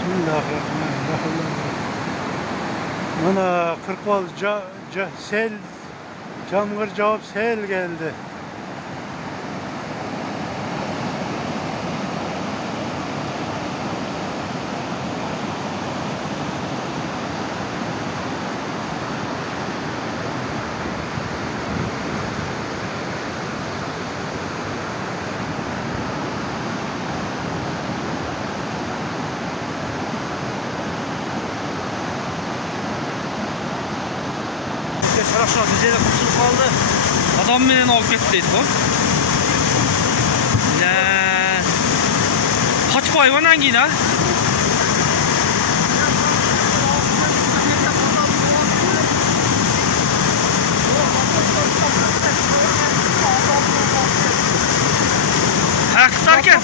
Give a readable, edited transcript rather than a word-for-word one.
Bismillahirrahmanirrahim. Mana Kırkval sel, camgır cevap sel geldi. Хорошо, bizde de kurtulup kaldı. Adam beni alıp gittiydi bu. Kaç hayvan hangi lan? Ha, tutarken?